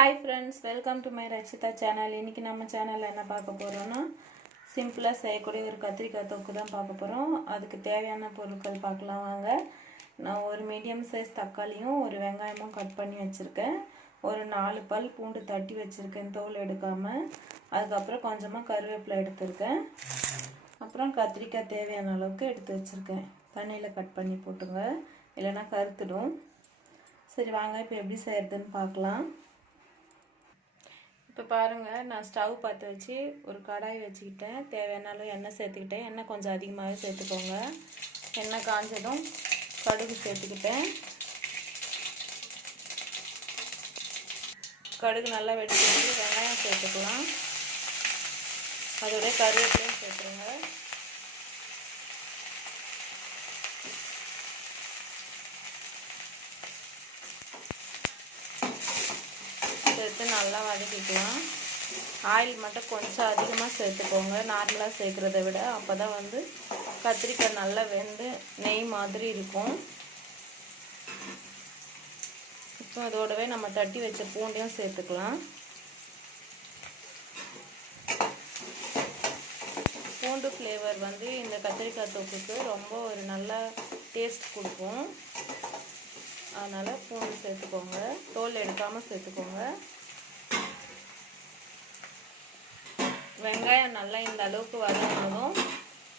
Hi friends welcome to my Rakshitha channel இன்றைக்கி நம்ம சேனலில் என்ன பார்க்க போகிறோன்னா சிம்பிளாக செய்யக்கூடிய ஒரு கத்திரிக்காய் தொக்கு தான் பார்க்க போகிறோம் அதுக்கு தேவையான பொருட்கள் பார்க்கலாம் வாங்க. நான் ஒரு மீடியம் சைஸ் தக்காளியும் ஒரு வெங்காயமும் கட் பண்ணி வச்சுருக்கேன். ஒரு நாலு பல் பூண்டு தட்டி வச்சுருக்கேன் தோல் எடுக்காமல் அதுக்கப்புறம் கொஞ்சமாக கருவேப்பிலை எடுத்திருக்கேன். அப்புறம் கத்திரிக்காய் தேவையான அளவுக்கு எடுத்து வச்சுருக்கேன். தண்ணியில் கட் பண்ணி போட்டுங்க. இல்லைன்னா கருத்துடும். சரி வாங்க இப்போ எப்படி செய்கிறதுன்னு பார்க்கலாம். இப்போ பாருங்கள் நான் ஸ்டவ் பற்ற வச்சு ஒரு கடாய் வச்சுக்கிட்டேன். தேவையான அளவு எண்ணெய் சேர்த்துக்கிட்டேன். எண்ணெய் கொஞ்சம் அதிகமாகவே சேர்த்துக்கோங்க. எண்ணெய் காஞ்சதும் கடுகு சேர்த்துக்கிட்டேன். கடுகு நல்லா வெடிச்சு வெங்காயம் சேர்த்துக்கலாம். அதோட கருவேப்பிலையும் சேர்த்துருங்க. சேர்த்து நல்லா வதக்கிக்கலாம். ஆயில் மட்டும் கொஞ்சம் அதிகமாக சேர்த்துக்கோங்க. நார்மலாக சேர்க்குறத விட அப்போ தான் வந்து கத்திரிக்காய் நல்லா வெந்து நெய் மாதிரி இருக்கும். இப்போ அதோடவே நம்ம தட்டி வச்ச பூண்டையும் சேர்த்துக்கலாம். பூண்டு ஃப்ளேவர் வந்து இந்த கத்திரிக்காய் தொக்குக்கு ரொம்ப ஒரு நல்ல டேஸ்ட் கொடுக்கும். அதனால் பூண்டு சேர்த்துக்கோங்க. தோல் எடுக்காமல் சேர்த்துக்கோங்க. வெங்காயம் நல்லா இந்த அளவுக்கு வதங்கினதும்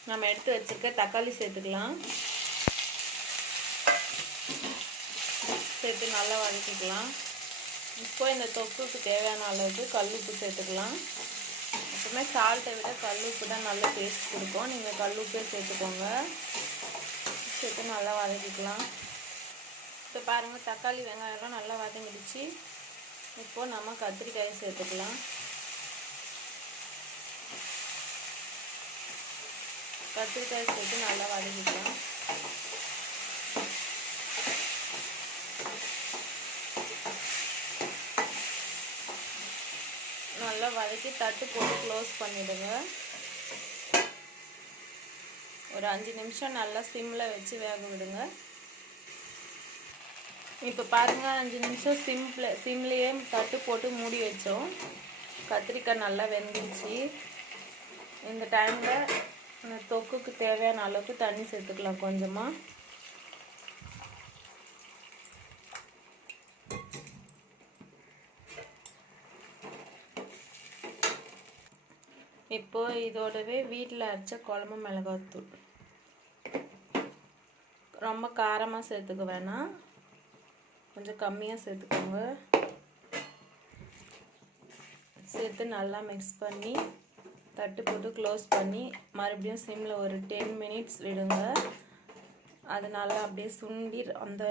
நம்ம எடுத்து வச்சுருக்க தக்காளி சேர்த்துக்கலாம். சேர்த்து நல்லா வதக்கிக்கலாம். இப்போ இந்த தொக்குக்கு தேவையான அளவுக்கு கல் உப்பு சேர்த்துக்கலாம். எப்பவுமே சால்ட்டை விட கல் உப்பு தான் நல்ல டேஸ்ட் கொடுக்கும். நீங்கள் கல் உப்பே சேர்த்துக்கோங்க. சேர்த்து நல்லா வதக்கிக்கலாம். இப்போ பாருங்கள் தக்காளி வெங்காயம்லாம் நல்லா வதங்கிடுச்சு. இப்போது நம்ம கத்திரிக்காயை சேர்த்துக்கலாம். கத்திரிக்காய் சேர்த்து நல்லா வதக்கிக்கலாம். நல்லா வதக்கி தட்டு போட்டு க்ளோஸ் பண்ணிவிடுங்க ஒரு அஞ்சு நிமிஷம் நல்லா சிம்மில் வச்சு வேக விடுங்க. இப்போ பாருங்கள் அஞ்சு நிமிஷம் சிம்பில் சிம்லேயே தட்டு போட்டு மூடி வச்சோம். கத்திரிக்காய் நல்லா வெந்துருச்சு. இந்த டைமில் அந்த தொக்குக்கு தேவையான அளவுக்கு தண்ணி சேர்த்துக்கலாம் கொஞ்சமாக இப்போ இதோடவே வீட்டில் அரைச்ச குழம்பு மிளகாத்தூள். ரொம்ப காரமாக சேர்த்துக்க வேணாம். கொஞ்சம் கம்மியாக சேர்த்துக்கோங்க. சேர்த்து நல்லா மிக்ஸ் பண்ணி தட்டு போட்டு க்ளோஸ் பண்ணி மறுபடியும் சிம்மில் ஒரு டென் மினிட்ஸ் விடுங்க. அது நல்லா அப்படியே சுண்டி அந்த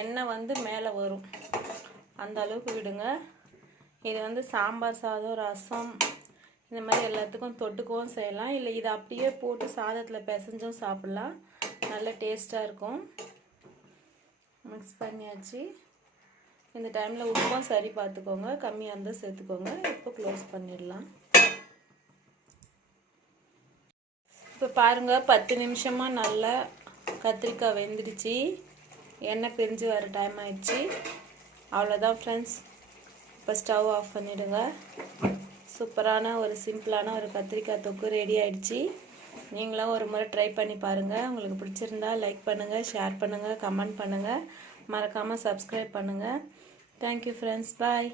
எண்ணெய் வந்து மேலே வரும். அந்த அளவுக்கு விடுங்க. இது வந்து சாம்பார் சாதம் ரசம் இந்த மாதிரி எல்லாத்துக்கும் தொட்டுக்கவும் செய்யலாம். இல்லை இதை அப்படியே போட்டு சாதத்தில் பிசைஞ்சும் சாப்பிட்லாம். நல்ல டேஸ்ட்டாக இருக்கும். மிக்ஸ் பண்ணியாச்சு. இந்த டைமில் உப்பும் சரி பார்த்துக்கோங்க. கம்மியாக இருந்தால் சேர்த்துக்கோங்க. இப்போ க்ளோஸ் பண்ணிடலாம். இப்போ பாருங்கள் பத்து நிமிஷமாக நல்லா கத்திரிக்காய் வெந்துடுச்சு. எண்ணெய் பிரிஞ்சு வர டைம் ஆயிடுச்சு. அவ்வளோதான் ஃப்ரெண்ட்ஸ் இப்போ ஸ்டவ் ஆஃப் பண்ணிவிடுங்க சூப்பரான ஒரு சிம்பிளான ஒரு கத்திரிக்காய் தொக்கு ரெடி ஆயிடுச்சு. நீங்களும் ஒரு முறை ட்ரை பண்ணி பாருங்கள் உங்களுக்கு பிடிச்சிருந்தா லைக் பண்ணுங்கள் ஷேர் பண்ணுங்கள் கமெண்ட் பண்ணுங்கள் மறக்காமல் சப்ஸ்கிரைப் பண்ணுங்கள் தேங்க்யூ ஃப்ரெண்ட்ஸ் பாய்